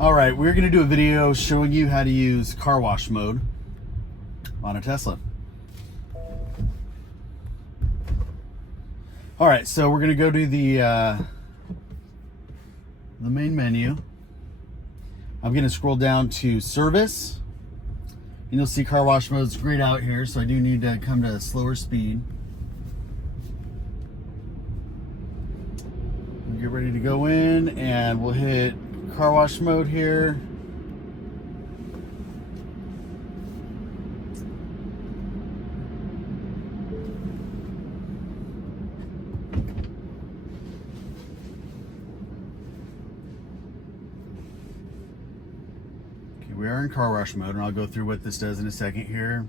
All right, we're going to do a video showing you how to use car wash mode on a Tesla. All right, so we're going to go to the main menu. I'm going to scroll down to service, and you'll see car wash mode is grayed out here, so I do need to come to a slower speed. Get ready to go in, and we'll hit car wash mode here. Okay, we are in car wash mode, and I'll go through what this does in a second here.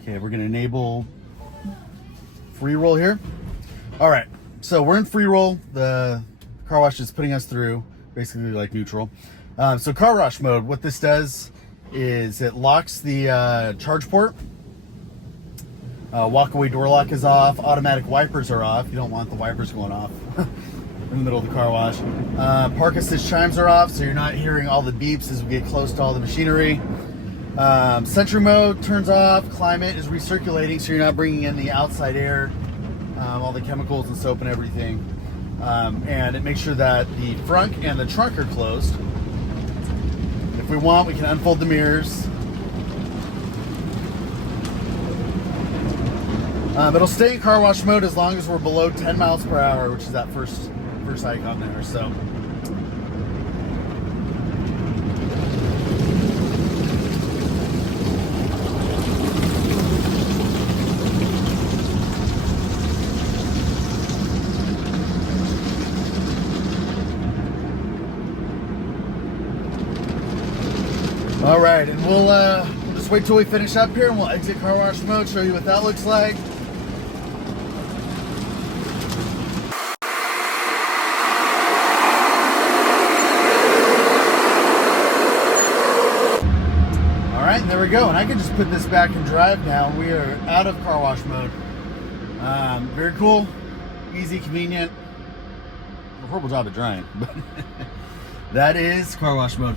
Okay, we're going to enable free roll here. All right, so we're in free roll. The car wash is putting us through, basically like neutral. So car wash mode, what this does is it locks the charge port. Walk-away door lock is off. Automatic wipers are off. You don't want the wipers going off in the middle of the car wash. Park assist chimes are off, so you're not hearing all the beeps as we get close to all the machinery. Sentry mode turns off. Climate is recirculating, so you're not bringing in the outside air, all the chemicals and soap and everything. And it makes sure that the front and the trunk are closed. If we want, we can unfold the mirrors. It'll stay in car wash mode as long as we're below 10 miles per hour, which is that first icon there. So. All right, and we'll just wait till we finish up here, and we'll exit car wash mode, show you what that looks like. All right, and there we go. And I can just put this back in drive now. We are out of car wash mode. Very cool, easy, convenient. A horrible job at drying, but that is car wash mode.